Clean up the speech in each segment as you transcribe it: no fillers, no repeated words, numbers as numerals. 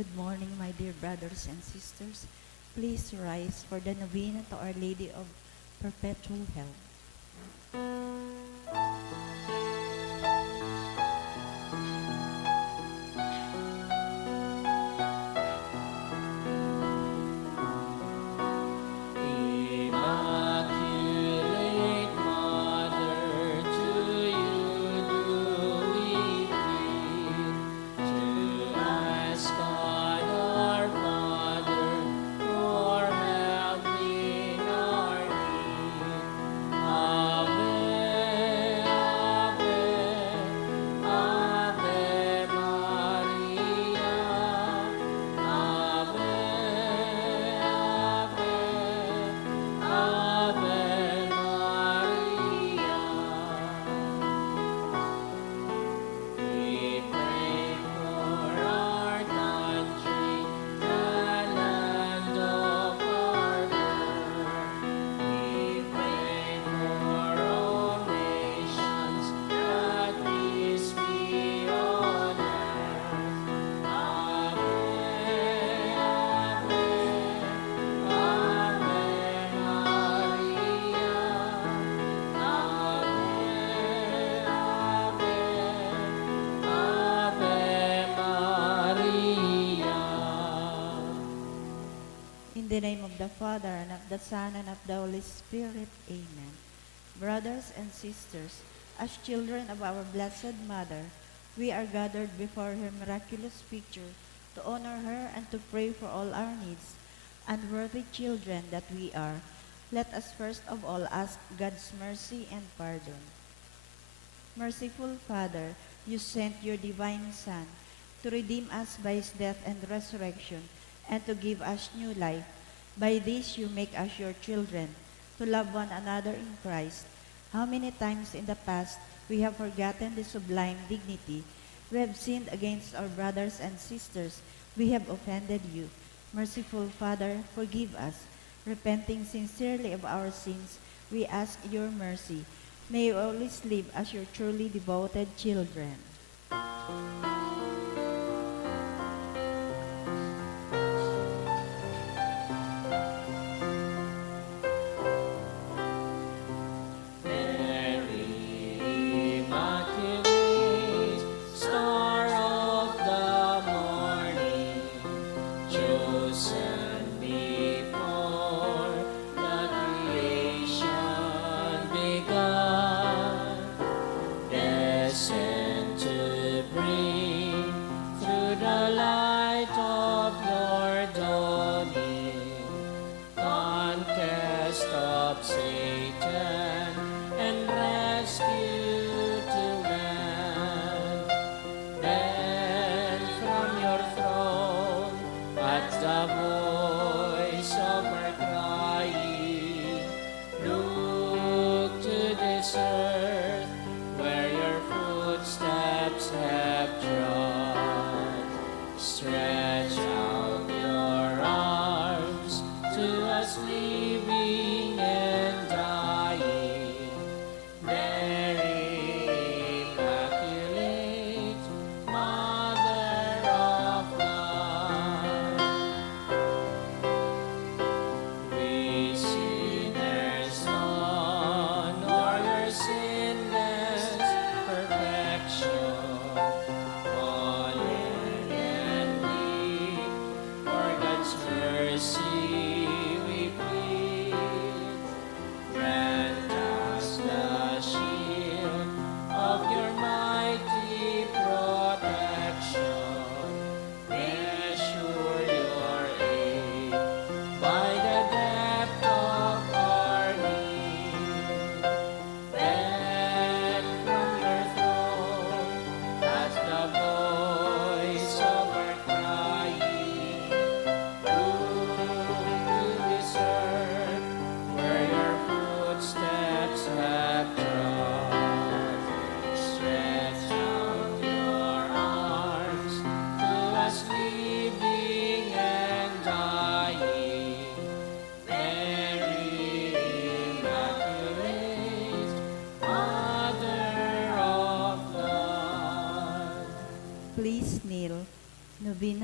Good morning, my dear brothers and sisters. Please rise for the novena to Our Lady of Perpetual Help. Immaculate Mother, to you do we plead, to ask God our Father for help in our need. Ave, Ave, Ave Maria. Ave, Ave, Ave Maria. We pray for our country, the land of our birth. We pray for all nations, that peace be on earth. Ave, Ave, Ave Maria. Ave, Maria. In the name of the Father, and of the Son, and of the Holy Spirit. Amen. Brothers and sisters, as children of our Blessed Mother, we are gathered before her miraculous picture to honor her and to pray for all our needs. Unworthy children that we are, let us first of all ask God's mercy and pardon. Merciful Father, you sent your divine Son to redeem us by his death and resurrection, and to give us new life. By this you make us your children, to love one another in Christ. How many times in the past we have forgotten this sublime dignity. We have sinned against our brothers and sisters. We have offended you. Merciful Father, forgive us. Repenting sincerely of our sins, we ask your mercy. May you always live as your truly devoted children. Mary, Immaculate, Star of the morning, chosen before the creation begun, descend to bring through the light of your dawning, conquest of Satan and rescue to man. Then from your throne, at the voice of our crying, look to this earth where your footsteps have trod. Stretch out your arms to us living and dying. Mary, Immaculate, Mother of God. We sinners honor your sinless perfection, fallen and weak. For God's mercy we plead.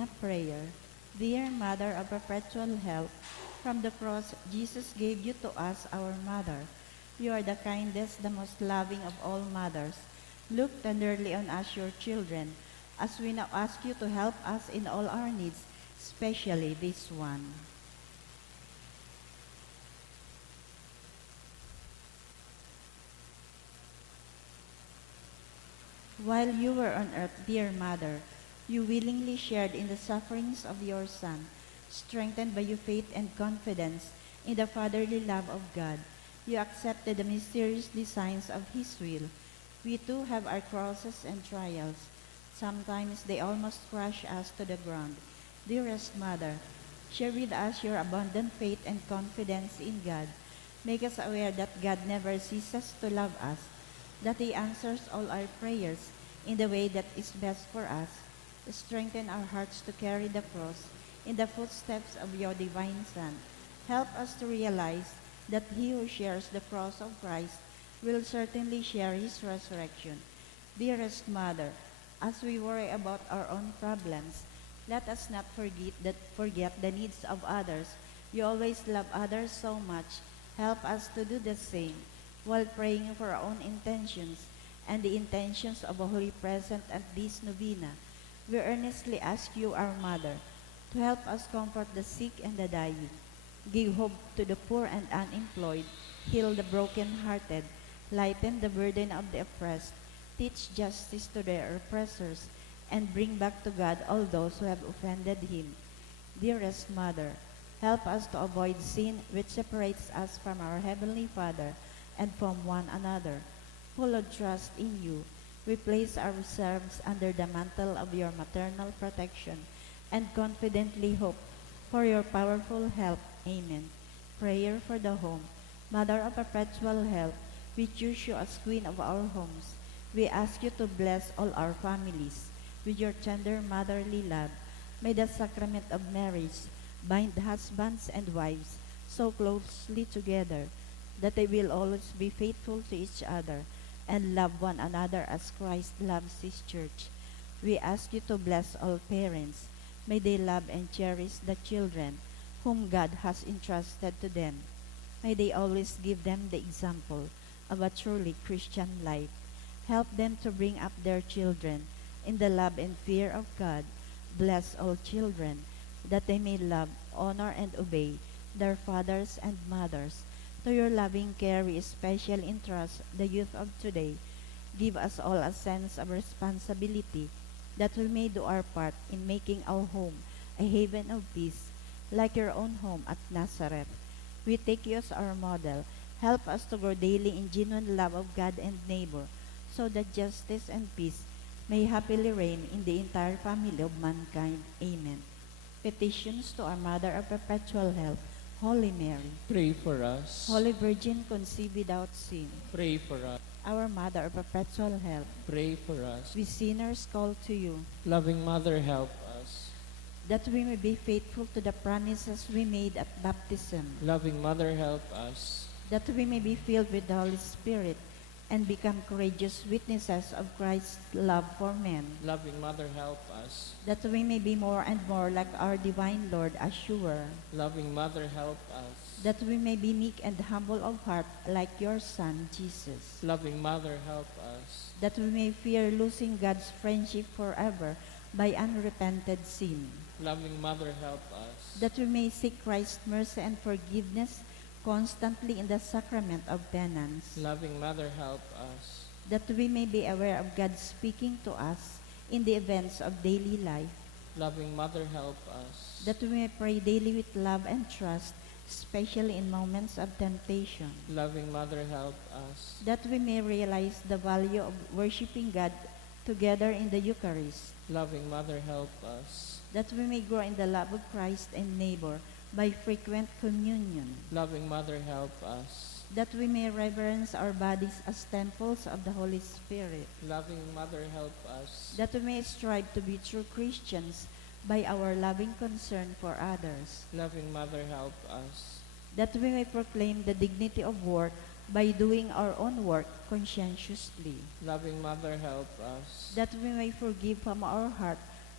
Novena Prayer. Dear Mother of Perpetual Help, from the cross, Jesus gave you to us, our Mother. You are the kindest, the most loving of all mothers. Look tenderly on us, your children, as we now ask you to help us in all our needs, especially this one. While you were on earth, dear Mother, you willingly shared in the sufferings of your Son, strengthened by your faith and confidence in the fatherly love of God. You accepted the mysterious designs of His will. We too have our crosses and trials. Sometimes they almost crush us to the ground. Dearest Mother, share with us your abundant faith and confidence in God. Make us aware that God never ceases to love us, that He answers all our prayers in the way that is best for us. Strengthen our hearts to carry the cross in the footsteps of your divine Son. Help us to realize that he who shares the cross of Christ will certainly share his resurrection. Dearest Mother, as we worry about our own problems, let us not forget the needs of others. You always love others so much. Help us to do the same while praying for our own intentions and the intentions of a holy present at this novena. We earnestly ask you, our Mother, to help us comfort the sick and the dying, give hope to the poor and unemployed, heal the broken-hearted, lighten the burden of the oppressed, teach justice to their oppressors, and bring back to God all those who have offended Him. Dearest Mother, help us to avoid sin which separates us from our Heavenly Father and from one another. Full of trust in you, we place ourselves under the mantle of your maternal protection and confidently hope for your powerful help. Amen. Prayer for the home. Mother of perpetual help, we choose you as Queen of our homes. We ask you to bless all our families with your tender motherly love. May the sacrament of marriage bind husbands and wives so closely together that they will always be faithful to each other and love one another as Christ loves His church. We ask you to bless all parents. May they love and cherish the children whom God has entrusted to them. May they always give them the example of a truly Christian life. Help them to bring up their children in the love and fear of God. Bless all children that they may love, honor, and obey their fathers and mothers. To your loving care, we especially entrust the youth of today. Give us all a sense of responsibility that we may do our part in making our home a haven of peace, like your own home at Nazareth. We take you as our model. Help us to grow daily in genuine love of God and neighbor, so that justice and peace may happily reign in the entire family of mankind. Amen. Petitions to our Mother of Perpetual Help, Holy Mary. Pray for us. Holy Virgin conceived without sin. Pray for us. Our Mother of Perpetual Help, Pray for us. we sinners call to you, Loving Mother, help us. that we may be faithful to the promises we made at baptism, Loving Mother, help us. that we may be filled with the Holy Spirit and become courageous witnesses of Christ's love for men, Loving Mother, help us. that we may be more and more like our divine Lord as you were, Loving Mother, help us. that we may be meek and humble of heart like your Son, Jesus, Loving Mother, help us. that we may fear losing God's friendship forever by unrepented sin, Loving Mother, help us. that we may seek Christ's mercy and forgiveness constantly in the sacrament of penance, Loving Mother, help us. that we may be aware of God speaking to us in the events of daily life, Loving Mother, help us. that we may pray daily with love and trust, especially in moments of temptation, Loving Mother, help us. that we may realize the value of worshiping God together in the Eucharist, Loving Mother, help us. that we may grow in the love of Christ and neighbor by frequent communion, Loving Mother, help us. that we may reverence our bodies as temples of the Holy Spirit, Loving Mother, help us. that we may strive to be true Christians by our loving concern for others, Loving Mother, help us. that we may proclaim the dignity of work by doing our own work conscientiously, Loving Mother, help us. that we may forgive from our heart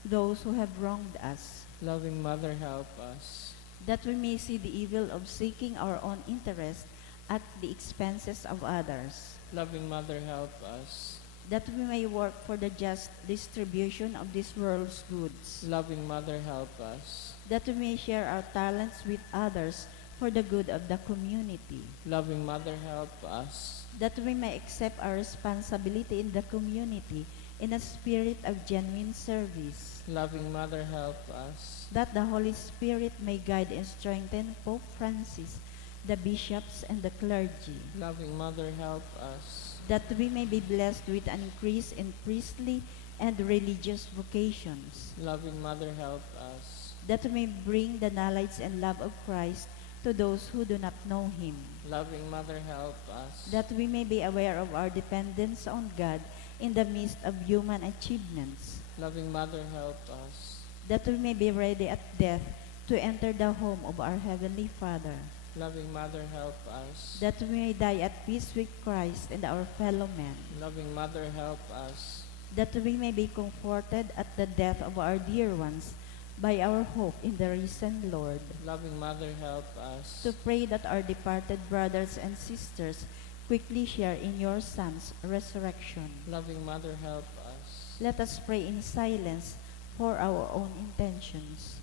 those who have wronged us, Loving Mother, help us. that we may see the evil of seeking our own interest at the expenses of others, Loving Mother, help us. that we may work for the just distribution of this world's goods, Loving Mother, help us. that we may share our talents with others for the good of the community, Loving Mother, help us. that we may accept our responsibility in the community in a spirit of genuine service, Loving Mother, help us. that the Holy Spirit may guide and strengthen Pope Francis, the bishops, and the clergy, Loving Mother, help us. that we may be blessed with an increase in priestly and religious vocations, Loving Mother, help us. that we may bring the knowledge and love of Christ to those who do not know Him, Loving Mother, help us. that we may be aware of our dependence on God in the midst of human achievements, Loving Mother, help us. that we may be ready at death to enter the home of our Heavenly Father, Loving Mother, help us. that we may die at peace with Christ and our fellow men, Loving Mother, help us. that we may be comforted at the death of our dear ones by our hope in the risen Lord, Loving Mother, help us. to pray that our departed brothers and sisters quickly share in your Son's resurrection. Loving Mother, help us. Let us pray in silence for our own intentions.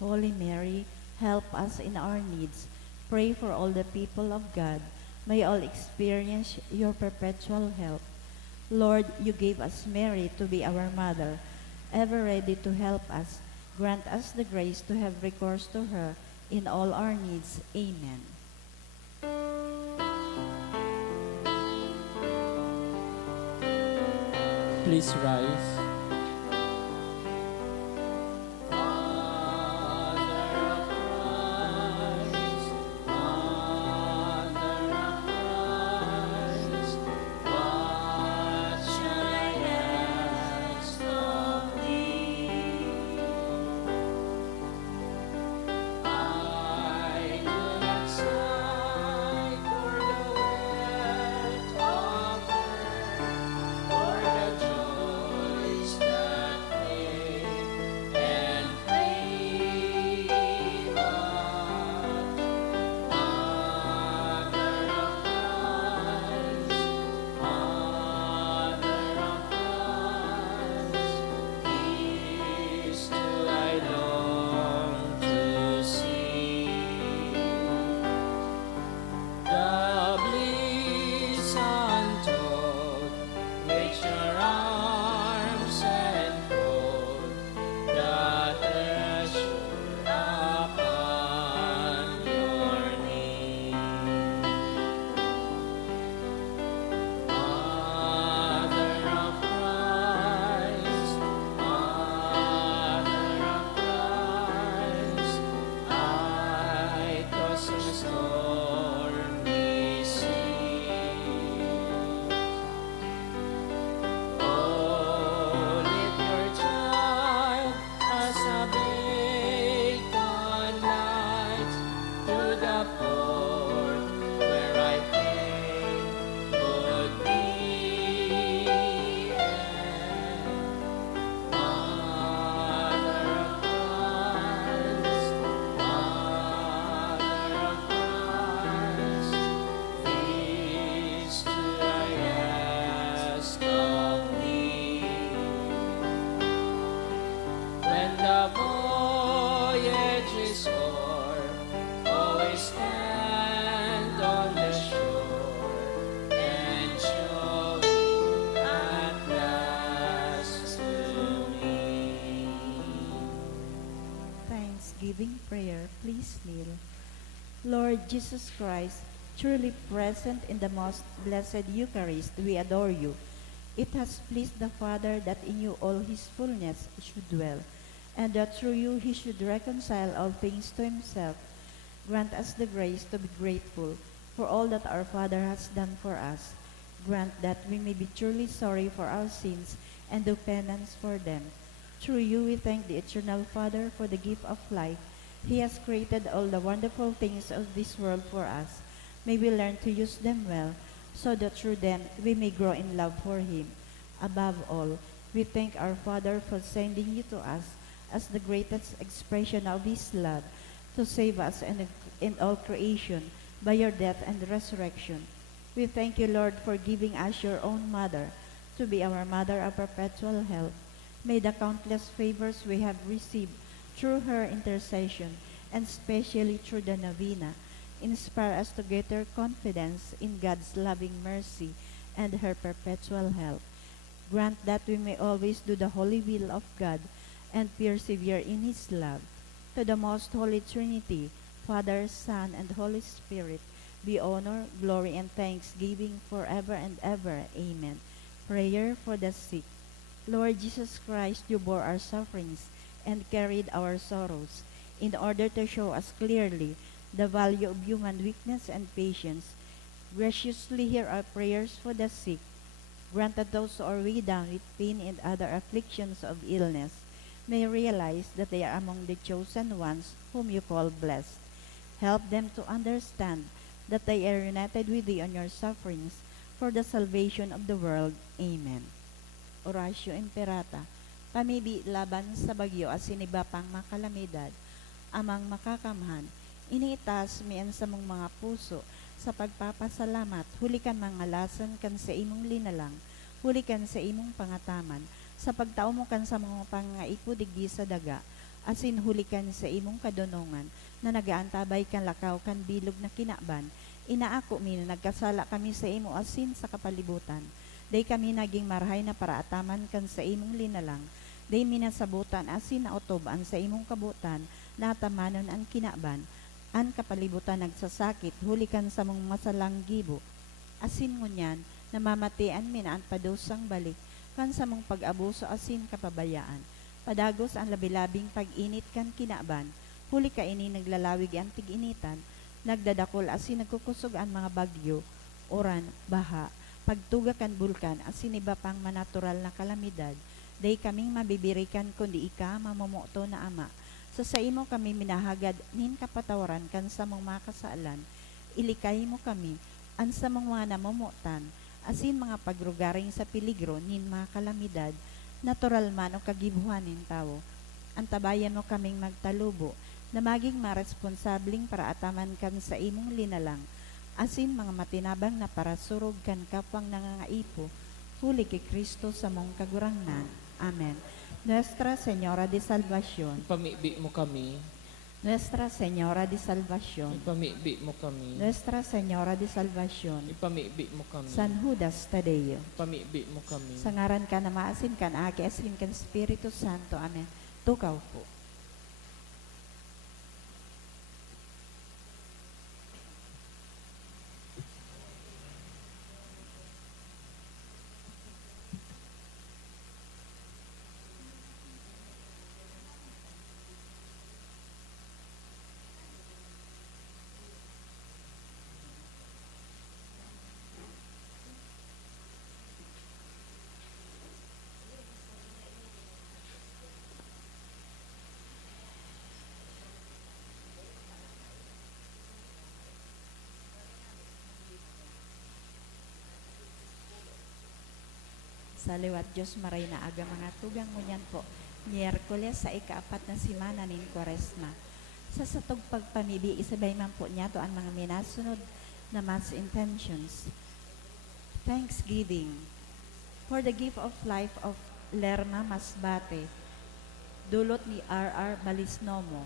Holy Mary, help us in our needs. Pray for all the people of God. May all experience your perpetual help. Lord, you gave us Mary to be our mother, ever ready to help us. Grant us the grace to have recourse to her in all our needs. Amen. Please rise. Thanksgiving prayer. Please kneel. Lord Jesus Christ, truly present in the most blessed Eucharist, we adore you. It has pleased the Father that in you all his fullness should dwell, and that through you he should reconcile all things to himself. Grant us the grace to be grateful for all that our Father has done for us. Grant that we may be truly sorry for our sins and do penance for them. Through you we thank the Eternal Father for the gift of life. He has created all the wonderful things of this world for us, May we learn to use them well, so that through them we may grow in love for Him. Above all, we thank our Father for sending you to us as the greatest expression of His love to save us and in all creation by your death and resurrection. We thank you, Lord, for giving us your own mother to be our mother of perpetual health. May the countless favors we have received through her intercession, and especially through the novena, inspire us to greater confidence in God's loving mercy and her perpetual help. Grant that we may always do the holy will of God and persevere in His love. To the most holy Trinity, Father, Son, and Holy Spirit, be honor, glory, and thanksgiving forever and ever. Amen. Prayer for the sick. Lord Jesus Christ, you bore our sufferings and carried our sorrows in order to show us clearly the value of human weakness and patience. Graciously hear our prayers for the sick. Grant that those who are weighed down with pain and other afflictions of illness may realize that they are among the chosen ones whom you call blessed. Help them to understand that they are united with thee on your sufferings for the salvation of the world. Amen. Oratio Imperata. Pamibi laban sa bagyo at siniba pang makalamidad, amang makakamhan, iniitas mian sa mong mga puso, sa pagpapasalamat, hulikan mga lasan kan sa imong linalang, hulikan sa imong pangataman, sa pagtao mo kan sa mga pangaipo digdi sa daga, asin hulikan sa imong kadunungan, na nagaantabay kan lakaw kan bilog na kinaban, inaako mi na nagkasala kami sa imo asin sa kapalibutan, day kami naging marhay na paraataman kan sa imong linalang, day minasabutan asin na utoban sa imong kabutan, na tamanon ang kinaban, an kapalibutan nagsasakit, hulikan sa mong masalang gibo. Asin ngunyan, namamatian minaan padusang balik, kan sa mong pag-abuso asin kapabayaan. Padagos ang labilabing pag-init kan kinaban, huli ka ini naglalawig ang tig-initan, nagdadakol asin nagkukusog ang mga bagyo, oran, baha, pagtuga kan bulkan asin iba pang manatural na kalamidad, day kaming mabibirikan kundi ika mamumuto na ama. Sa imo kami minahagad, nin kapatawaran kan sa mong makasaalan, ilikay mo kami, an sa mong mga namumutan, asin mga pagrugaring sa piligro, nin mga kalamidad, natural man o kagibuhanin tao. Antabayan mo kaming magtalubo, na maging maresponsabling para ataman kan sa imong linalang, asin mga matinabang na para surog kan kapang nangangaipo, huli kay Kristo sa mong kagurangnan. Amen. Nuestra Señora de Salvación, Ipamibi mo kami. Nuestra Señora de Salvación, Ipamibi mo kami. Nuestra Señora de Salvación, Ipamibi mo kami. San Judas Tadeo, Ipamibi mo kami. sa ngaran ka na maasin kan, aki asin kan Espiritu Santo. Amen. Tukaw po. Sa liwat Diyos maray na aga mga tugang mo niyan po, Miyerkules sa ikaapat na simana nin Kwaresma. Sa satog pagpamibi, isabay man po niya to ang mga minasunod na mass intentions. Thanksgiving for the gift of life of Lerma Masbate, dulot ni R.R. Balisnomo,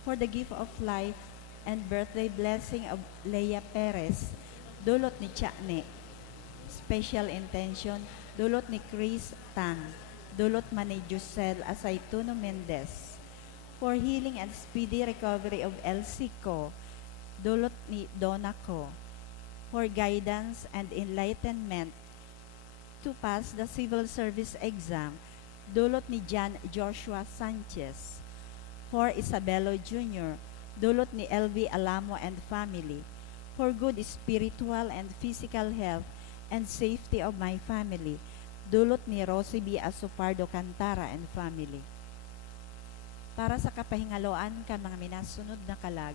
for the gift of life and birthday blessing of Leia Perez, dulot ni Chane, special intention, dulot ni Chris Tang, dulot man ni Jusel Asaytuno Mendez, for healing and speedy recovery of Elsie Co, dulot ni Donna Co, for guidance and enlightenment to pass the civil service exam, dulot ni John Joshua Sanchez, for Isabelo Jr., dulot ni LV Alamo and family, for good spiritual and physical health and safety of my family, dulot ni Rosie B. Asupardo Cantara and family. Para sa kapahingaloan kan mga minasunod na kalag,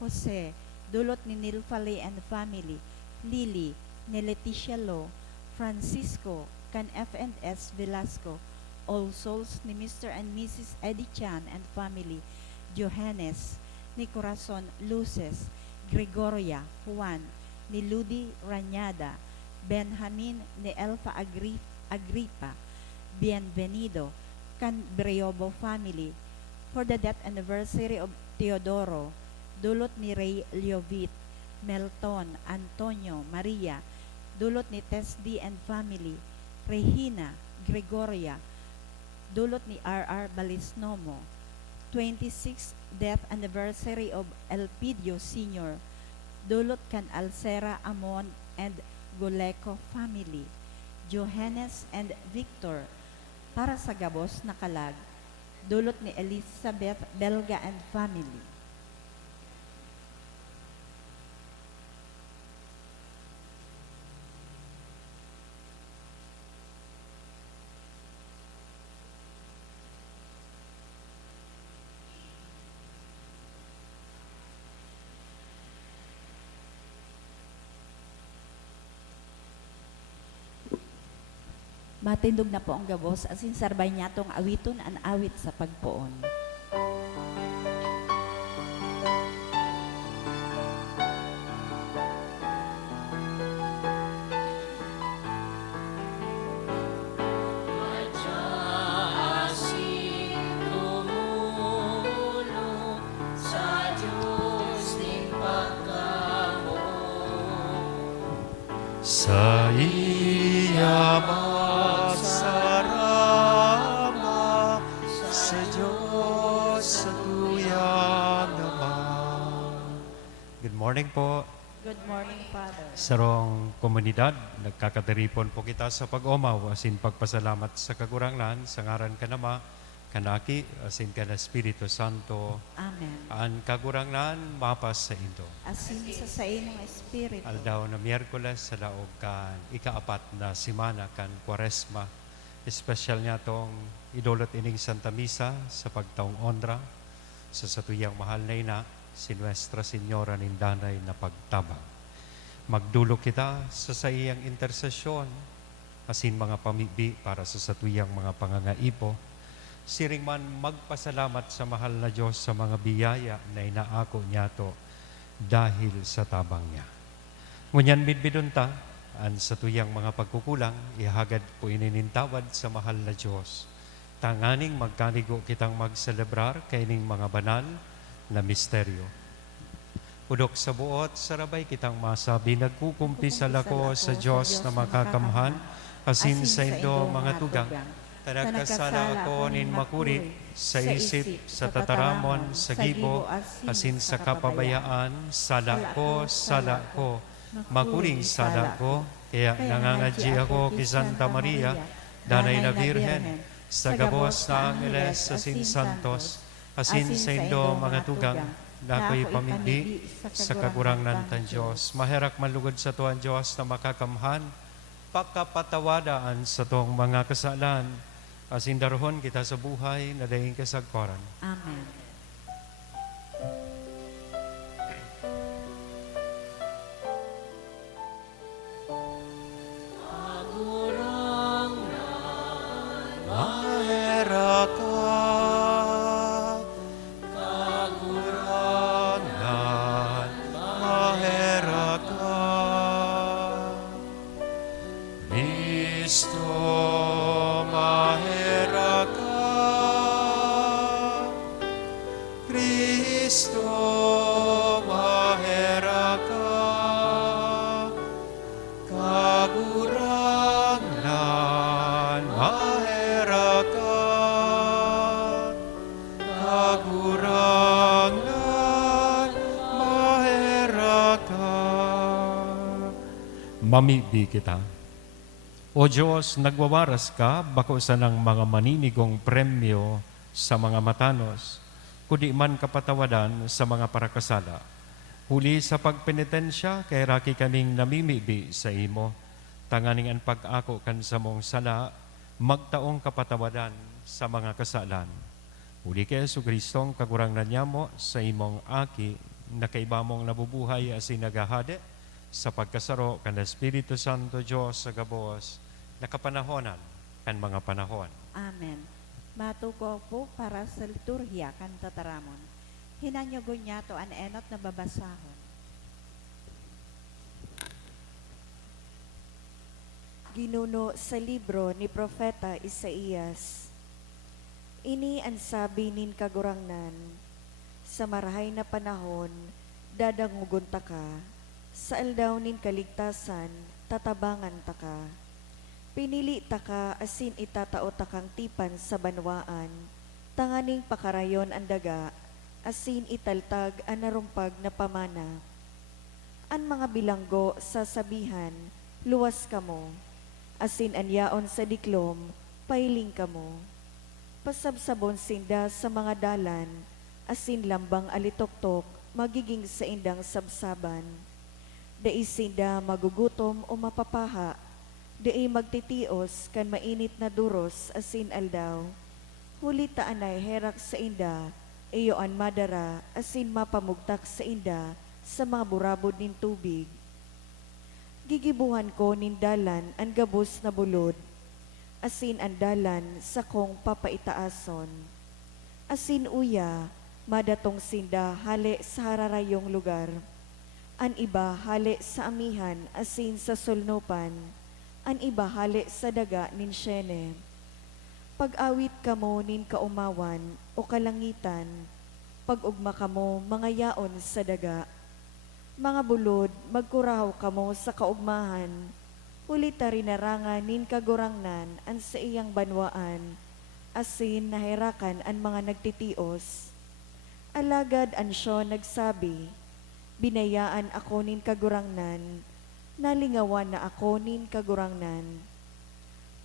Jose dulot ni Nilfale and family, Lily, ni Leticia Lo, Francisco, can F&S Velasco, All Souls ni Mr. and Mrs. Eddie Chan and family, Johannes, ni Corazon Luces, Gregoria, Juan, ni Ludi Ranyada, Benjamin ni Elfa Agripa, Bienvenido, can Briobo family, for the death anniversary of Teodoro, dulot ni Ray Liovit, Melton, Antonio, Maria, dulot ni Tess D and family, Regina, Gregoria, dulot ni R.R. Balisnomo, 26th death anniversary of Elpidio Sr., dulot kan Alcera Amon and Goleco family, Johannes and Victor, para sa Gabos na Kalag, dulot ni Elizabeth Belga and family. Matindog na po ang gabos, asin sarbay niya tong awiton an awit sa pagpoon. Sa iya magsarama sa Diyos sa tuyang naman. Good morning po. Good morning, Father. Sarong komunidad, nagkakataripon po kita sa pag-omaw, asin pagpasalamat sa kaguranglan, sa ngaran ka nama, kanaki, asin ka na Espiritu Santo, Amen. ang kaguranglan, mapas sa Indo. Asin sa inong Espiritu. Aldaw na Miyerkules sa laog kan ikaapat na simana kan Kwaresma. Espesyal niya tong idolot ining Santa Misa sa pagtaong ondra sa satuyang mahal na ina, si Nuestra Señora Nindanay na pagtabang. Magdulog kita sa iyang intersesyon, asin mga pamibi para sa satuyang mga pangangaipo, siring man magpasalamat sa mahal na Diyos sa mga biyaya na inaako niya to dahil sa tabang niya. Ngunyan bidbidunta, an sa tuyang mga pagkukulang, ihagad po ininintawad sa mahal na Diyos. Tanganing magkanigo kitang magselebrar kaining mga banal na misteryo. Udok sa buot, sarabay kitang masabi, nagkukumpi sa lako sa Diyos na makakamhan, asin sa indo mga tugang, tanagkasala ako nin makuri sa isip, sa tataramon, sa gibo, asin sa kapabayaan, sala ko, makuring sala ko, kaya nangangadji ako kay Santa Maria, danay na Birhen, sa gabos na Angeles, asin santos, asin sa indo mga tugang, na ako'y pamigdi sa kagurangnan tan Diyos. Maherak manlugod sa tuwan Diyos na makakamhan, pakapatawadaan sa tuwang mga kasalan, asin darhon kita sa buhay na daing kasagparan. Amen. Mahera ka, kagurangan, mahera ka, Kristo, mahera ka, Kristo, mahera ka, kagurangan, mahera ka, kagurangan, mahera ka. Mamibi kita. O Diyos, nagwawaras ka, bako sa ng mga maninigong premyo sa mga matanos, kudi man kapatawadan sa mga parakasala. Huli sa pagpenitensya, kay raki kaning namimibi sa imo, tanganing ang pag-ako kan sa mong sala, magtaong kapatawadan sa mga kasalan. Huli kay Jesu Kristong kagurangnan niya mo sa imong aki nakaiba mong nabubuhay asin nagahade sa pagkasaro kan Espiritu Santo Dios sa gabos nakapanahonan kan mga panahon. Amen. Matuko po para sa liturhiya kan tataramon. Hinanyogon niya to an enot na babasahon. Ginuno sa libro ni Propeta Isaías. Ini ang sabi nin kagurangnan, sa marahay na panahon, dadangugon ta ka, sa aldaw nin kaligtasan, tatabangan ta ka. Pinili ta ka asin itatao ta kang tipan sa banwaan, tanganing pakarayon ang daga, asin italtag ang narumpag na pamana. Ang mga bilanggo sasabihan, luwas kamo, asin anyaon sa diklom, pailing kamo. Pasabsabon sinda sa mga dalan, asin lambang alitoktok, magiging sa indang sabsaban. Dai sinda magugutom o mapapaha, dai magtitios kan mainit na duros asin aldaw. Huli taanay herak sa inda, iyoan madara asin mapamugtak sa inda sa mga burabod nin tubig. Gigibuhan ko nindalan ang gabos na bulod, asin andalan sa kong papaitaason. Asin uya, madatong sinda hali sa hararayong lugar. An iba hali sa amihan asin sa sulnupan, an iba hali sa daga nin syene. Pag-awit kamo nin kaumawan o kalangitan, pag-ugma kamo mga yaon sa daga. Mga bulod, magkuraw kamo sa kaugmahan, huli ta rinarangan nin kagurangnan an sa iyang banwaan, asin nahirakan an mga nagtitios. Alagad ansyo nagsabi, binayaan ako nin kagurangnan, nalingawan na ako nin kagurangnan.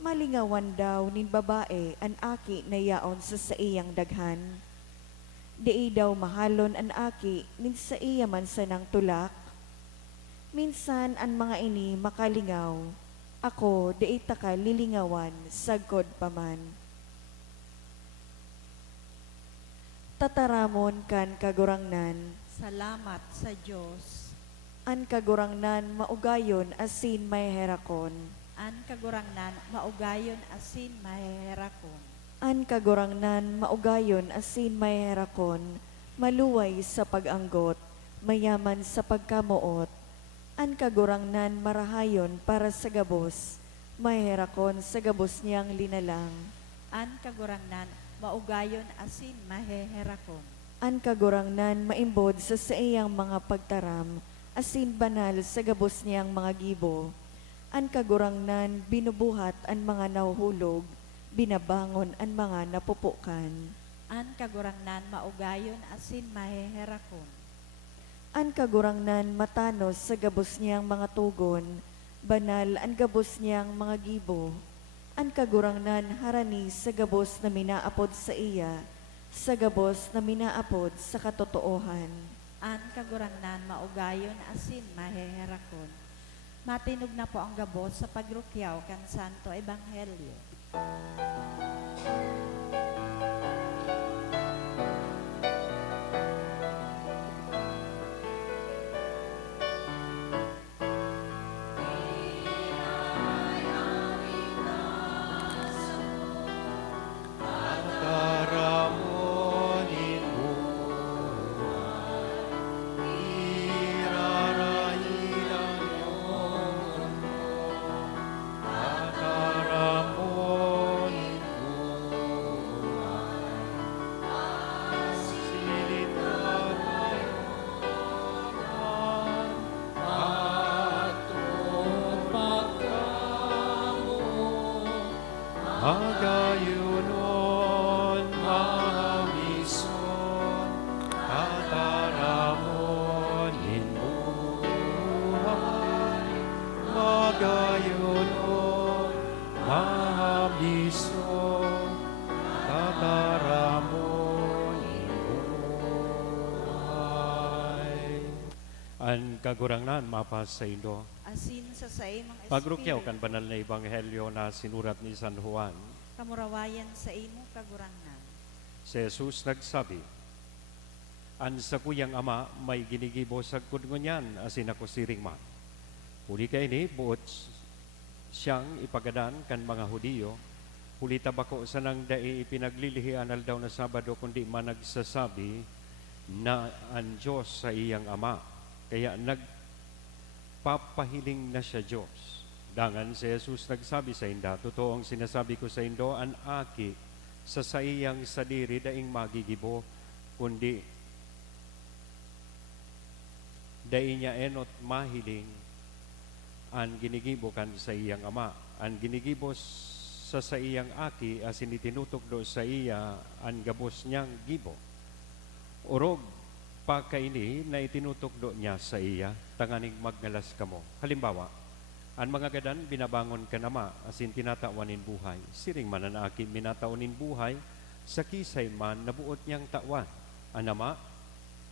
Malingawan daw nin babae an aki na yaon sa iyang daghan. Di daw mahalon an aki nin sa iya man sanang tulak. Minsan an mga ini makalingaw, ako di taka lilingawan sagkod paman. Tataramon kan kagurangnan, Salamat sa Diyos. an kagurangnan maugayon asin may herakon. An kagurangnan maugayon asin maheherakon. An kagurangnan maugayon asin may herakon, maluway sa pag-anggot, mayaman sa pagkamuot. An kagurangnan marahayon para sa gabos, may herakon sa gabos niyang linalang. An kagurangnan maugayon asin maheherakon. An kagurangnan maimbod sa iyang mga pagtaram, asin banal sa gabos niyang mga gibo. An kagurangnan binubuhat an mga nauhulog, binabangon ang mga napupukan. An kagurangnan maugayon asin maheherakon. An kagurangnan matanos sa gabos niyang mga tugon, banal ang gabos niyang mga gibo. An kagurangnan harani sa gabos na minaapod sa iya, sa gabos na minaapod sa katotoohan. An kagurangnan maugayon asin maheherakon. Matinog na po ang gabos sa pagrukyaw kan Santo Ebanghelyo. Taramonin mo, irarahin ang iyong taramonin mo, silitahan Atong pagkamo, magayunon, mamison, tataramonin mo, magayunon, mamison, tataramonin mo. An kagurangnan mapas sa Indo. Asin sa imong espiritu. Pagrukyaw kan banal na ebanghelyo na sinurat ni San Juan. Kamurawayan sa imong kagurangnan. Si Jesus nagsabi, An sa kuyang ama may ginigibo sa kudngunyan asin ako siring man. Huli kay ni buot siyang ipagadan kan mga Hudiyo. Huli tabako sa nang dai ipinaglilihian daw na Sabado kundi man nagsasabi na ang Diyos sa iyang ama. Kaya nagpapahiling na siya Diyos. Dangan si Jesus nagsabi sa inda, totoong sinasabi ko sa indo, an aki sa iyang sadiri daing magigibo, kundi dai niya enot mahiling an ginigibo kan sa iyang ama. An ginigibo sa iyang aki asin itinutok do sa iya an gabos niyang gibo. Urog pa kaini na itinutok do niya sa iya, tanganing magngalas kamo. Halimbawa, ang mga gadan binabangon ka nama, asin tinatawanin buhay. Siring man ang aki minataonin buhay, sa kisay man nabuot niyang tawan. Ang nama,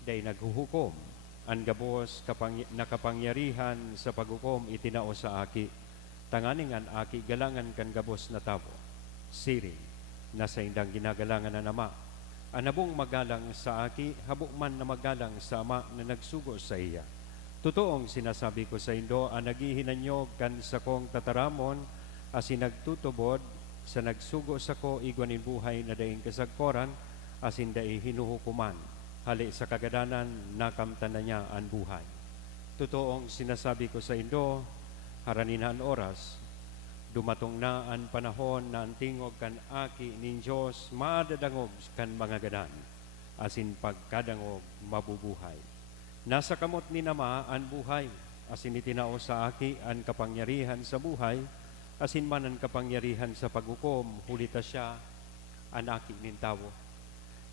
day naghuhukom. Ang gabos nakapangyarihan sa paghukom itinao sa aki. Tanganing ang aki galangan kan gabos na tabo. Siring, nasa indang ginagalangan na nama. Anabong magalang sa aki, habok man na magalang sa ama na nagsugo sa iya. Totoong sinasabi ko sa indo, ang naghihinanyog kan sa kong tataramon, asin nagtutubod, sa nagsugo sa ko, igwanin buhay na daing kasagkoran, asin daing hinuhukuman. Hali sa kagadanan, nakamtan na niya ang buhay. Totoong sinasabi ko sa indo, haraninan oras, dumatong na ang panahon na ang tingog kan aki nin Diyos madadangog kan mga gadan, asin pagkadangog mabubuhay. Nasa kamot ni Nama ang buhay, asin itinao sa aki ang kapangyarihan sa buhay, asin man ang kapangyarihan sa paghukom, hulita siya ang aki nin tawo.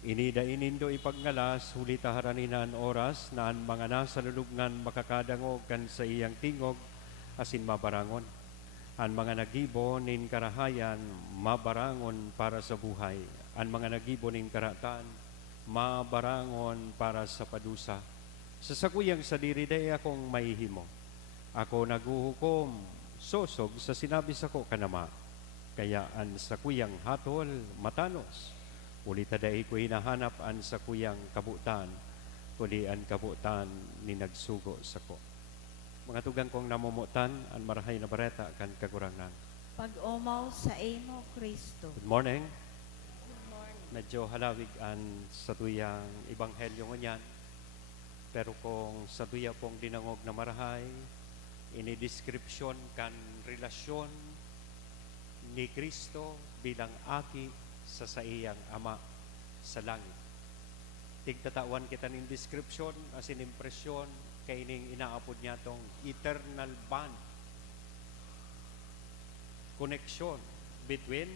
Inida inindo ipagngalas, hulita haraninan oras na ang mga nasa lulubngan makakadangog kan sa iyang tingog, asin mabarangon. Ang mga nagibo nin karahayan, mabarangon para sa buhay. Ang mga nagibo nin karatan, mabarangon para sa padusa. Sa sakuyang sadiri day akong mahihimo. Ako naguhukom, sosog sa sinabi sa ko kanama. Kaya ang sakuyang hatol, matanos. Ulita day ko hinahanap ang sakuyang kabutan, kundi ang kabutan ni nagsugo sa ko. Mga tugang kong namumutan, ang marahay na bareta kan kagurangan. Pag-umaw sa imo, Kristo. Good morning. Medyo halawig ang satuyang ebanghelyo ngunyan. Pero kung satuya pong dinangog na marahay, inideskripsyon kan relasyon ni Kristo bilang aki sa iyang ama sa langit. Tigtatawan kita ng description as in impresyon kaining inaapod niya tong eternal bond, connection between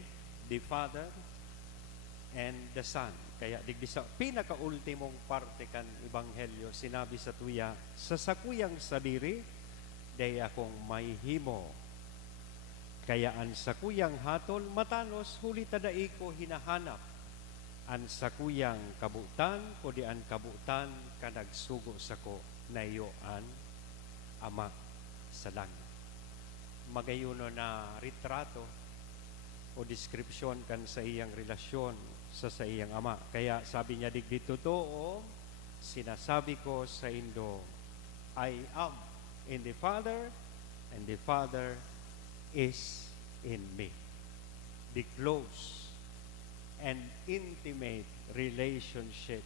the Father and the Son. Kaya digdi sa pinakaultimong parte kan ebanghelyo sinabi sa tuya, sa sakuyang sadiri day akong mahihimo. Kaya ang sakuyang hatol matanos huli tadai ko hinahanap. Ang sakuyang kabutan kundi ang kabutan kanagsugo sa ko na iyo ang ama sa langit. Magayuno na retrato o description kan sa iyang relasyon sa iyang ama. Kaya sabi niya digdi totoo, sinasabi ko sa indo, I am in the Father and the Father is in me. The close and intimate relationship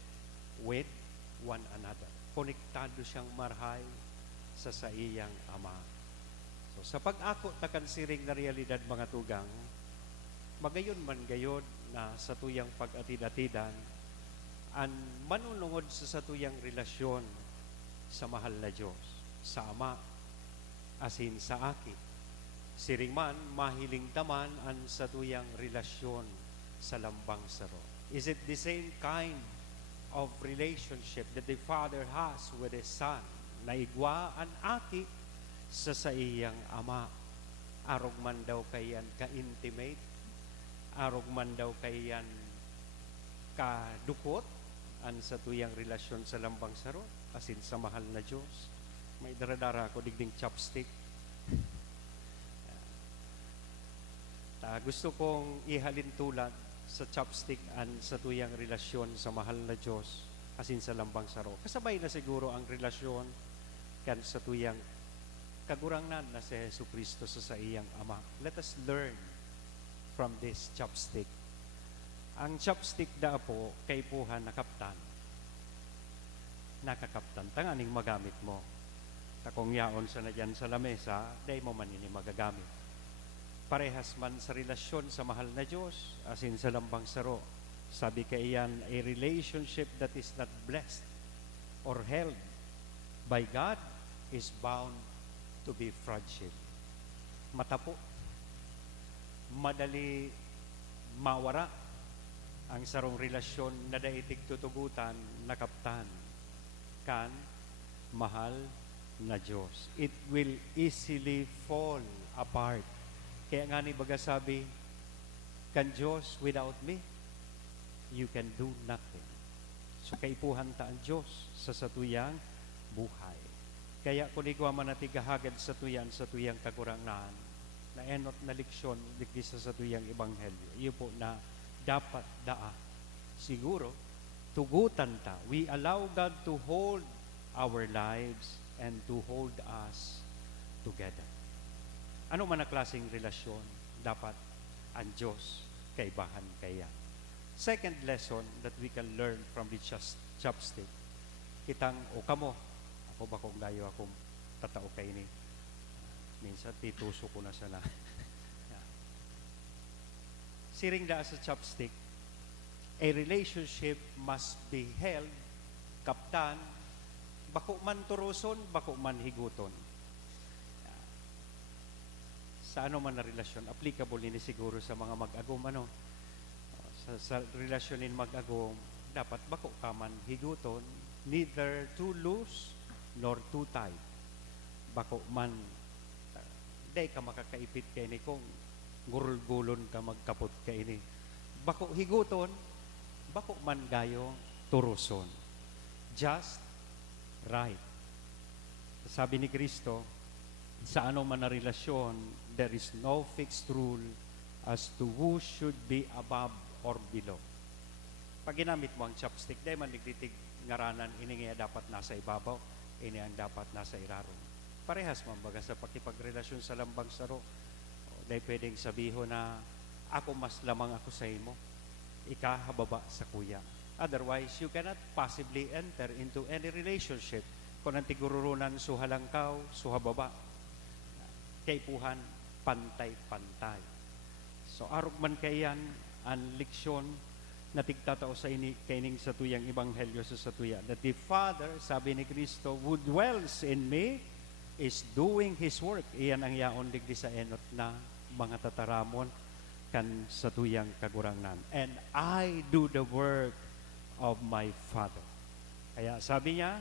with one another. Konektado siyang marhay sa iyang ama. So sa pag-ako takan siring na realidad mga tugang, magayon man gayod na sa tuyang pag-atid-atidan, ang manunungod sa tuyang relasyon sa mahal na Diyos, sa ama, asin sa aki. Siring man, mahiling taman ang sa tuyang relasyon sa lambang saro. Is it the same kind of relationship that the Father has with His Son? Naigwa ang aki sa iyang ama. Arog man daw kayan ka-intimate, arog man daw kayan kadukot ang sa tuyang relasyon sa lambang saro, asin sa mahal na Diyos. May daradara ako digding chopstick. Gusto kong ihalin tulad sa chopstick an sa tuyang relasyon sa mahal na Diyos. asin sa lambang saro. Kasabay na siguro ang relasyon kan sa tuyang kagurangnan na si Jesu Kristo sa iyang Ama. Let us learn from this chopstick. Ang chopstick da po kay puhan na kaptan. Nakakaptan, tanganing magamit mo. Takong yaon sa na dyan sa lamesa, day mo man ini magagamit. Parehas man sa relasyon sa mahal na Diyos, asin sa lambang saro. Sabi kaiyan, a relationship that is not blessed or held by God is bound to be fragile. Matapo. Madali mawara ang sarong relasyon na daitig tutugutan na kaptan kan mahal na Diyos. It will easily fall apart. Kaya nga ni baga sabi, kan Diyos without me, you can do nothing. So kaipuhan ta ang Diyos sa satuyang buhay. Kaya kung ikaw manatigahagad sa tuyang kagurangan, na enot na leksyon digdi sa satuyang ebanghelyo, iyo po na dapat daa. Siguro, tugutan ta. We allow God to hold our lives and to hold us together. Ano man ang klaseng relasyon, dapat ang Diyos kaibahan kaya. Second lesson that we can learn from the chopstick, kitang, o kamo, ako ba kung dayo akong tatao kay ni, minsan tituso ko na sana. Siring da sa chopstick, a relationship must be held, kaptan, bako man turuson, bako man higuton. Sa ano man na relasyon, applicable ni siguro sa mga mag-agom, ano, sa relasyon in mag-agom, dapat bako ka man higuton, neither too loose nor too tight. Bako man, day ka makakaipit kay ni kung gurul-gulon ka magkapot kay ni. Bako higuton, bako man gayo turuson. Just right. Sabi ni Kristo, sa ano man na relasyon, there is no fixed rule as to who should be above or below. Pag ginamit mo ang chopstick, dahil man nagtitig ngaranan, ini nga dapat nasa ibabaw, ini ang dapat nasa irarong. Parehas man baga sa pakipagrelasyon sa lambang saro. Dahil pwedeng sabihin na, ako mas lamang ako sa imo, ikahababa sa kuya. Otherwise, you cannot possibly enter into any relationship kung ang tigururunan suhalangkaw, suhababa. Kaipuhan, pantay-pantay. So, arog man kayan ang leksyon na tigtatao sa kaining sa tuyang ebanghelyo sa satuya. That the Father, sabi ni Kristo, who dwells in me, is doing His work. Iyan ang yaon digdi sa enot na mga tataramon kan sa tuyang kagurangnan. And I do the work of my Father. Kaya sabi niya,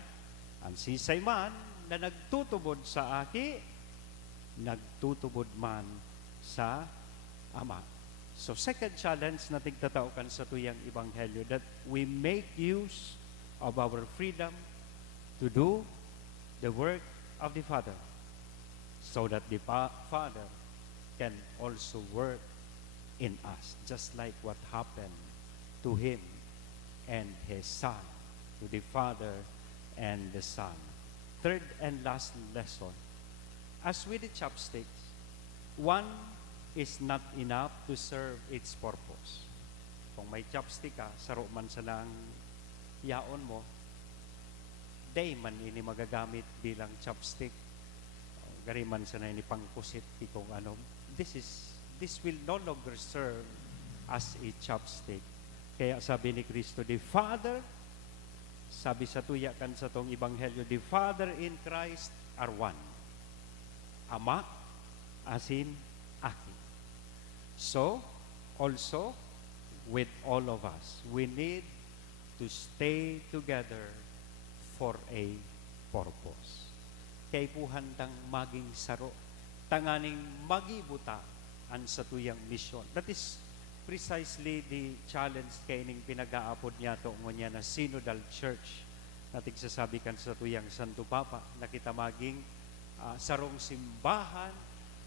ang sisay man na nagtutubod sa aki, nagtutubod man sa Ama. So second challenge na tigtatao kan sa tuyang ebanghelyo, that we make use of our freedom to do the work of the Father, so that the Father can also work in us, just like what happened to Him and His Son, to the Father and the Son. Third and last lesson, as with the chopsticks, one is not enough to serve its purpose. Kung may chopstick ka, saro man sa lang yaon mo, day man ini magagamit bilang chopstick. Gari man sa na ini pangkusit, kung ano. This will no longer serve as a chopstick. Kaya sabi ni Kristo, the Father, sabi sa tuya kan sa tong ebanghelyo, the Father in Christ are one. Ama, asin, aki. So, also, with all of us, we need to stay together for a purpose. Kay puhandang maging saro, tanganing magibuta ang sa tuyang misyon. That is precisely the challenge kaining pinag-aapod niya to niya na Synodal Church na tigsasabi kan sa tuyang Santo Papa na kita maging sarong simbahan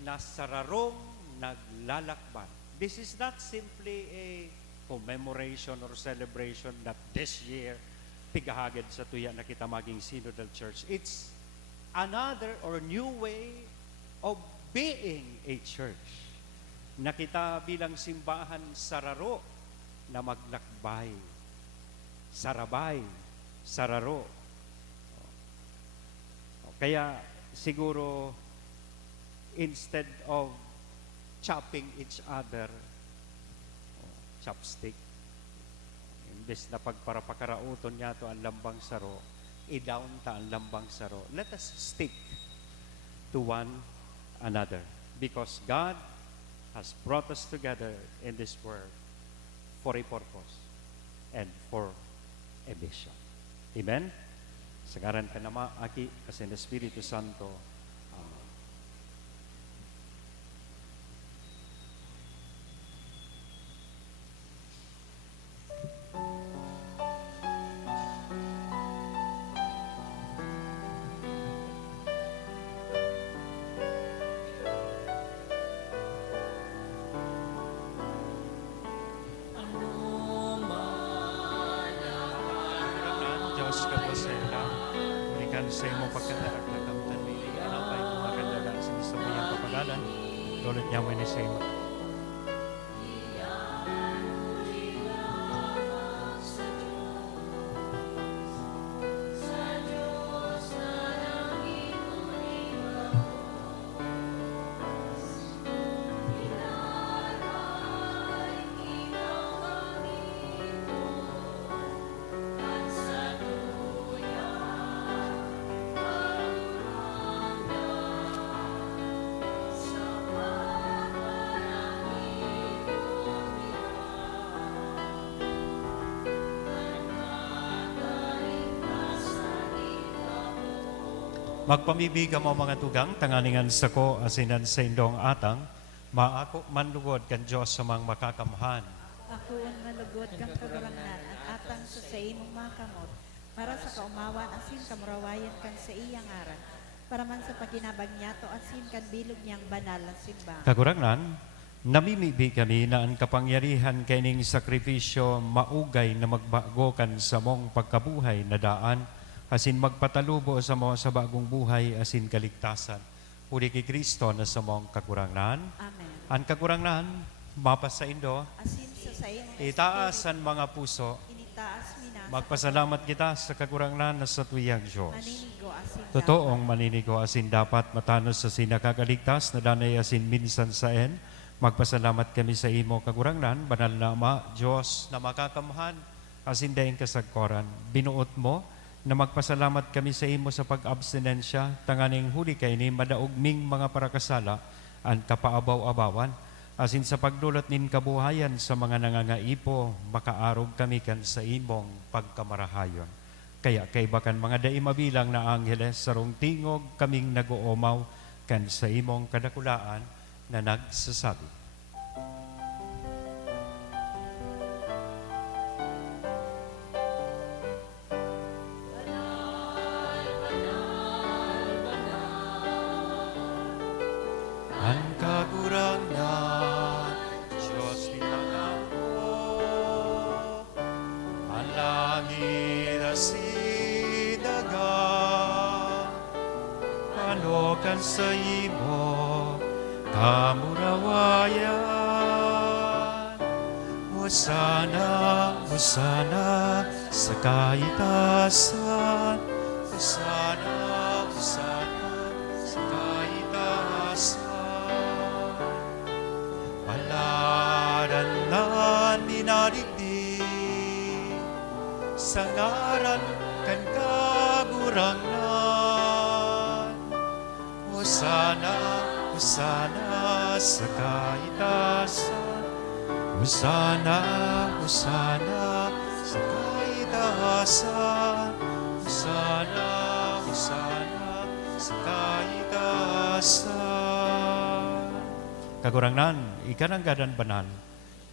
na sararong naglalakban. This is not simply a commemoration or celebration that this year pigahagad sa tuya na kita maging synodal church. It's another or new way of being a church. Na kita bilang simbahan sararo na maglakbay. Sarabay, sararo. Kaya siguro instead of chopping each other, chopstick, imbes na pagparapakarauton niya to ang lambang saro, i-down ta ang lambang saro. Let us stick to one another because God has brought us together in this world for a purpose and for a mission. Amen? Sa ngaran ka nama, Aki, kasi ng Espiritu Santo. Amen. Diyos ka po sa ila, ulikan sa imong pagkadarag na kamtan may anapay mga kandagan sa isa mo yung kapagalan, tulad niya mo ni sa imo. Magpamibiga mo mga tugang, tanganingan sa ko, asinan sa indong atang, maako manlugod kan Diyos sa mga makakamhan. Ako ang malugod kang kagarangan at atang sa imong makamot, para sa kaumawan asin kamurawayan kan sa iyang aran, para man sa paginabag niya to asin kan bilog niyang banal na simbahan. Kagurangnan, namimibi kami na ang kapangyarihan kaining sakripisyo maugay na magbago kan sa mong pagkabuhay na daan, asin magpatalubo sa mo sa bagong buhay, asin kaligtasan. Uli kay Kristo na sa mong kakurangnan. Amen. Ang kakurangnan, mapas sa indo, Asin sa imong itaas ang mga puso. initaas minas. Magpasalamat kita sa kakurangnan na sa tuyang Diyos. Maninigo asin Totoong maninigo asin dapat matanos sa sinakakaligtas na danay asin minsan sa en. Magpasalamat kami sa imo kagurangnan, banal na Ama, Diyos na makakamhan, asin daing kasagkoran. Binuot mo na magpasalamat kami sa imo sa pag-abstinensya, tanganing huli kay ni madaugming mga parakasala, ang kapaabaw-abawan, asin sa pagdulot nin kabuhayan sa mga nangangaipo, makaarog kami kan sa imong pagkamarahayon. Kaya kay bakan mga daimabilang na angheles, sarong tingog kaming nag-uumaw, kan sa imong kadakulaan na nagsasabi. Ang kagurangan, Diyos ni ako, ang langit asidaga, panokan sa imo, kamurawayan. Hosana, Hosana, sa kaitasan, Hosana, Hosana, sa kaitasan. Palaranlan minaligdi sa ngaran kan kagurangan. Hosana, Hosana sa kaitasan. Hosana, Hosana sa kaitasan. Hosana, Hosana sa kaitasan. Kagurangnan, ikanang gadan banal.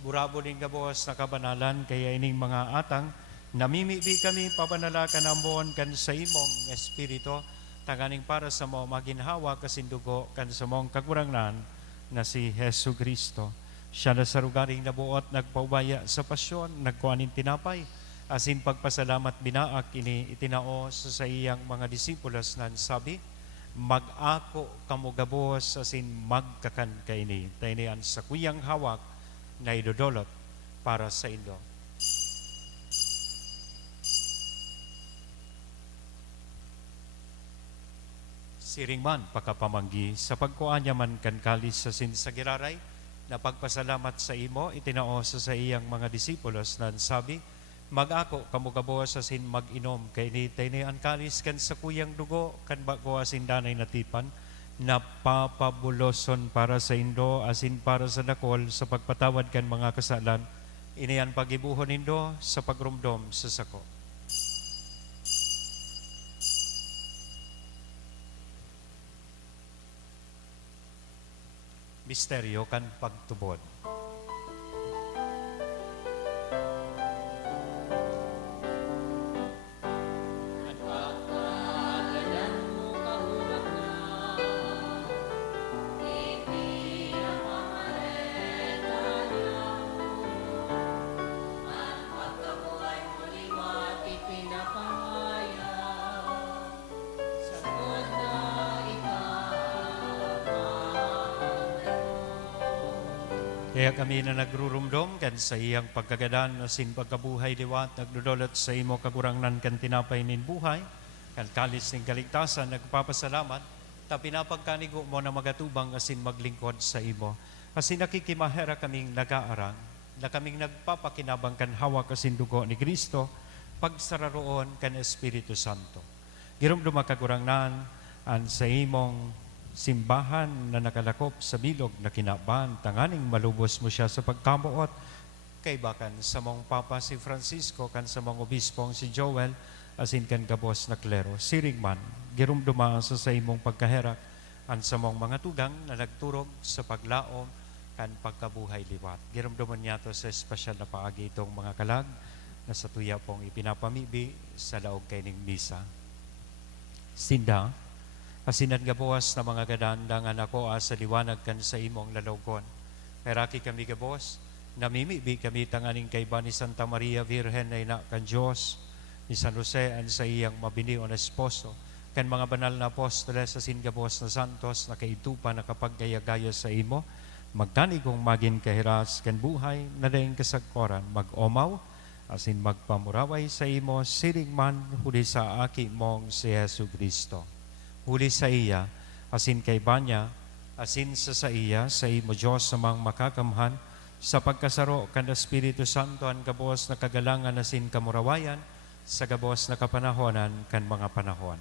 Burabo din kabuas na kabanalan, kaya ining mga atang, namimibi kami pabanalakan ang buwan kan sa imong espiritu, taganing para sa mo maginhawa kasindugo kan sa mong kagurangnan na si Hesu Kristo. Siya na sa rugaring nabuot, nagpaubaya sa pasyon, nagkuhanin tinapay, asin pagpasalamat binaak ini itinao sa iyang mga disipulos nan sabi, mag-ako kamugabos asin magkakan kaini. Tainian sa kuyang hawak na idodolot para sa indo. Siring man pakapamanggi sa pagkuanya man kan kalis sa sinsagiraray na pagpasalamat sa imo itinao sa iyang mga disipulos nan sabi, mag-ako kamugabo sa sin mag-inom kay ni an kalis kan sa kuyang dugo kan bago asin danay natipan napapabuloson para sa indo asin para sa dakol sa pagpatawad kan mga kasalan inian pagibuhon indo sa pagrumdom sa sako. Misteryo kan pagtubod. At pagkagadan mo kahurang na, ipinapamareta niya mo. At pagkabuhay mo liwat, ipinapahaya. Sagot na Kaya kami na nagrurumdom kan sa iyang pagkagadan asin pagkabuhay liwat nagdudulot sa imo kagurangnan kan tinapay nin buhay kan kalis ning kaligtasan nagpapasalamat ta pinapagkanigo mo na magatubang asin maglingkod sa imo asin nakikimahera kaming nagaarang na kaming nagpapakinabang kan hawak asin dugo ni Kristo pagsararoon kan Espiritu Santo. Girumduma kagurangnan an sa imong simbahan na nakalakop sa bilog na kinaban, tanganing malubos mo siya sa pagkamuot, kay bakan sa mong Papa si Francisco, kan sa mong obispong si Joel, asin kan kabos na klero. Siring man, girumduma sa imong pagkaherak, an sa mong mga tugang na nagturog sa paglaom, kan pagkabuhay liwat. Girumduman niya to sa espesyal na paagi itong mga kalag, na sa tuya pong ipinapamibi sa laog kay ning misa. Sinda, asinan gabuas na mga gadandangan ako sa liwanag kan sa imong lalawgon. Meraki kami gabos, namimibi kami tanganing kay ba ni Santa Maria Virgen na ina kan Diyos, ni San Jose an sa iyang mabinion na esposo, kan mga banal na apostoles asin gabos na santos na kaitupa na kapag gaya-gaya sa imo, magkanigong magin kahiras kan buhay na daing kasagkoran, mag-omaw, asin magpamuraway sa imo, siring man huli sa aki mong si Yesu Kristo. Huli sa iya, asin kay banya, asin sa iya, sa imo Diyos sa mga makakamhan, sa pagkasaro kan Espiritu Santo ang gabos na kagalangan asin kamurawayan, sa gabos na kapanahonan kan mga panahon.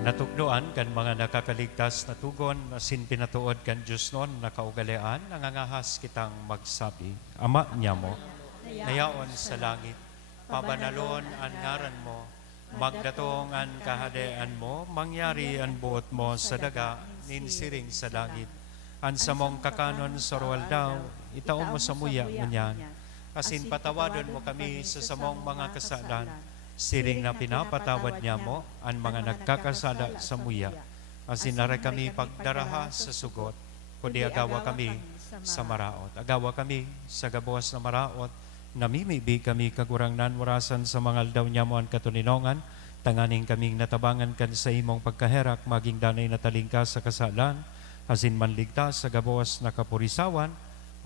Natukdoan kan mga nakakaligtas na tugon, asin pinatuod kan Diyos noon na kaugalian, nangangahas kitang magsabi, Ama niya mo, nayaon sa langit, pabanalon ang ngaran mo, magdatong ang kahadean mo, mangyari ang buot mo sa daga, ninsiring sa langit. Ang samong kakanon sa roal daw, itao mo sa muya mo niyan, asin patawadon mo kami sa samong mga kasalan, siring na pinapatawad niya mo ang mga nagkakasala sa muya. Asin naray kami pagdaraha sa sugot, kundi agawa kami sa maraot. Agawa kami sa gabos na maraot, namimibi kami kagurangnan warasan sa mga aldaw niya mo ang katuninongan, tanganing kaming natabangan kan sa imong pagkaherak, maging danay natalingka sa kasalan, asin manligtas sa gabos na kapurisawan,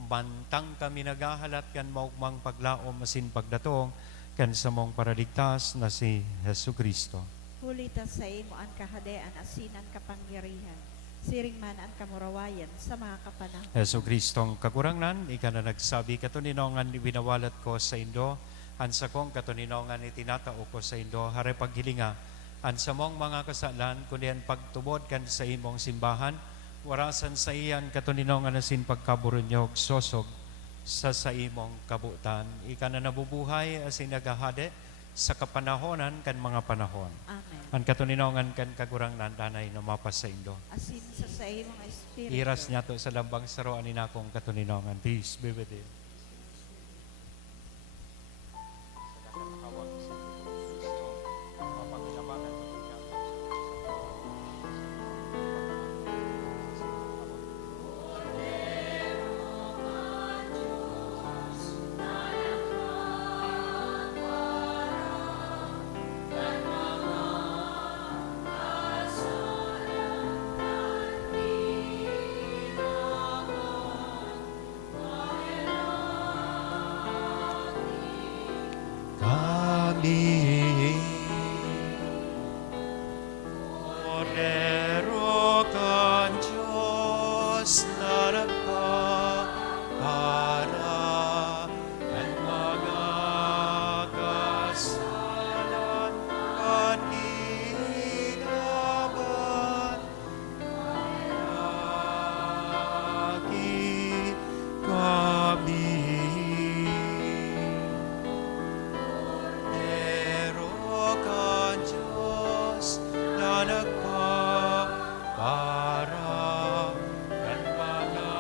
bantang kami nagahalat kan maugmang paglaom asin pagdatong, kan sa mong paraligtas na si Jesu Kristo. Hulita sa imo ang kahadean asinan kapangyarihan, siring man ang kamurawayan sa mga kapanahon. Jesu Kristong kagurangnan, ika na nagsabi, katuninongan ibinawalat ko sa indo, ansa kong katuninongan itinatao ko sa indo, hare paghilinga, ansa mong mga kasalan, kundi ang pagtubod kan sa imong simbahan, warasan sa iyan katuninongan asin pagkaburunyog sosog, sa imong kabutan. Ika na nabubuhay asin nagahade, sa kapanahonan kan mga panahon. Amen. Ang katuninongan kan kagurang nandanay na mapas sa Indo. Asin sa imong espiritu. Iras niya to sa lambang saroan ni nakong katuninongan. Peace be with you. Kami Cordero kan Diyos na nagpapara at mga kasalan kaninaban lagi kami. Pero ka Diyos na nagpapara kan mga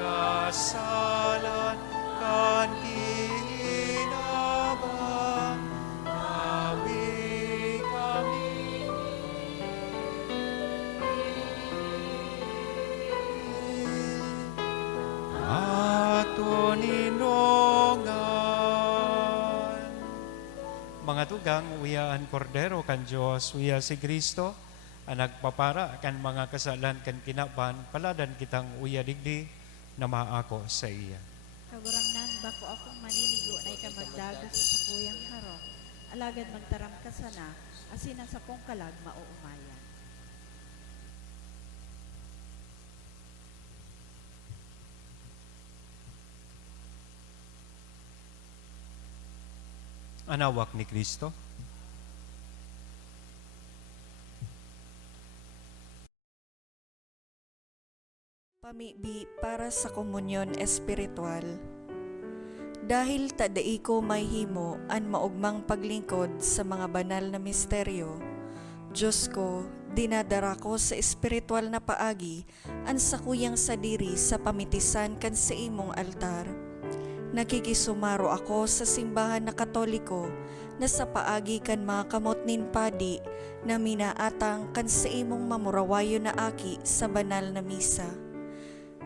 kasalan kan ginawa kami. Ato ninongan. Mga tugang, uyaan kordero kan Diyos, uya si Kristo, ang nagpapara kan mga kasalan kan kinaban, paladan kitang uya digdi na maako sa iya. Kagurang nan bako akong maninigo na ikamagdagas sa sakuyang harong. Alagad magtaram ka sana, asin ang sapong kalag mauumayan. Anawak ni Kristo. Pamibi para sa komunyon espiritual. Dahil tadai ko may himo an maugmang paglingkod sa mga banal na misteryo, Diyos ko, dinadara ko sa espiritual na paagi an sakuyang sadiri sa pamitisan kan sa imong altar. Nakikisumaro ako sa simbahan na Katoliko na sa paagi kan mga kamot nin padi na minaatang kan sa imong mamurawayo na aki sa banal na misa.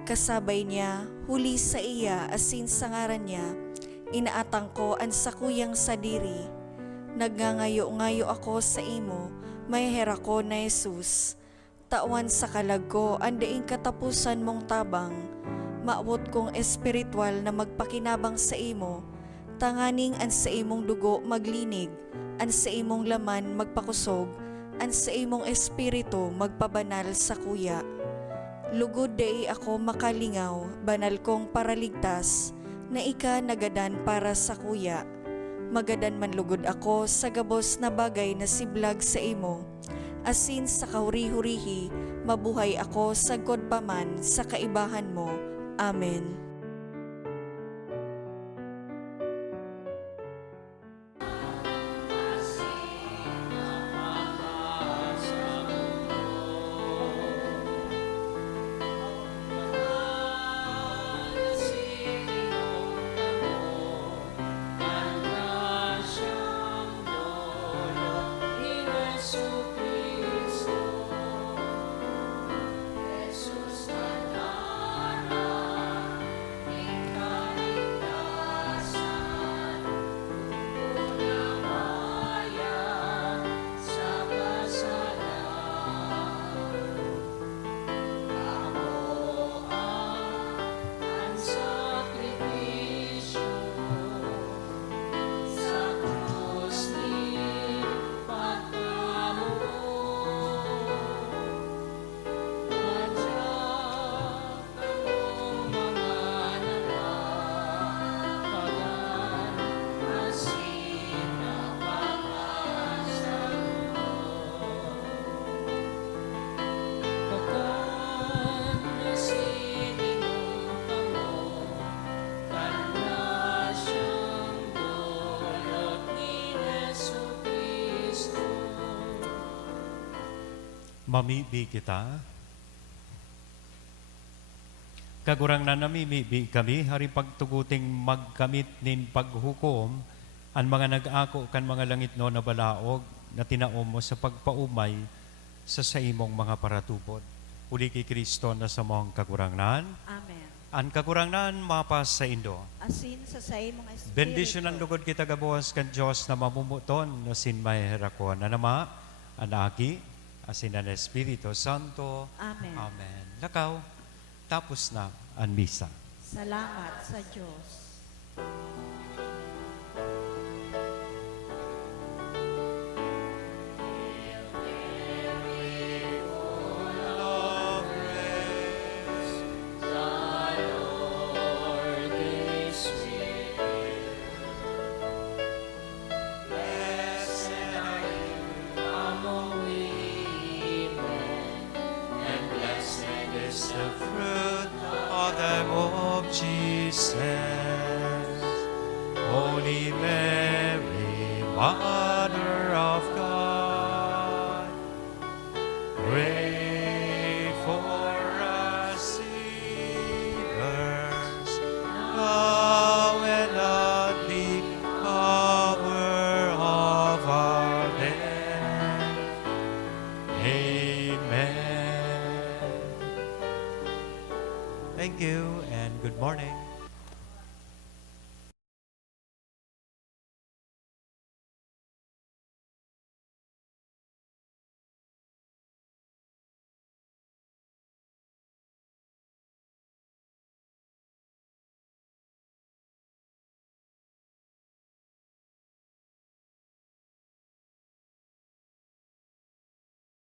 Kasabay niya, huli sa iya asin sa ngaran niya, inaatang ko ang sakuyang sadiri. Nagngangayo-ngayo ako sa imo, may hera ko na Jesus. Tawan sa kalag ko, andaing katapusan mong tabang. Maawot kong espiritual na magpakinabang sa imo, tanganing an sa imong dugo maglinig, an sa imong laman magpakusog, an sa imong espiritu magpabanal sa kuya. Lugod dai ako makalingaw, banal kong paraligtas, na ika nagadan para sa kuya. Magadan man lugod ako sa gabos na bagay na siblag sa imo. Asin sa kahuri-hurihi, mabuhay ako sa godpaman sa kaibahan mo. Amen. Mamibi kita. Kagurang na namimibi kami, hari pagtuguting magkamit nin paghukom, ang mga nag-ako kan mga langit no na balaog, na tinaom mo sa pagpaumay sa imong mga paratubod. Uli kay Kristo na sa mong kagurangnan. Amen. Ang kagurangnan mapas sa Indo. Asin sa imong espiritu. Bendisyon ang lugod kita gabuhas kan Diyos na mamumuton no sin mahirako na nama, anaki, asin ang Espiritu Santo. Amen. Amen. Lakaw, tapos na ang misa. Salamat sa Diyos. Lord is with you. Blessed are you among women, and blessed is the Fruit of the womb, Jesus. Holy Mary, Mother of God, pray for us sinners, now and at the hour of our death. Amen. Thank you and good morning.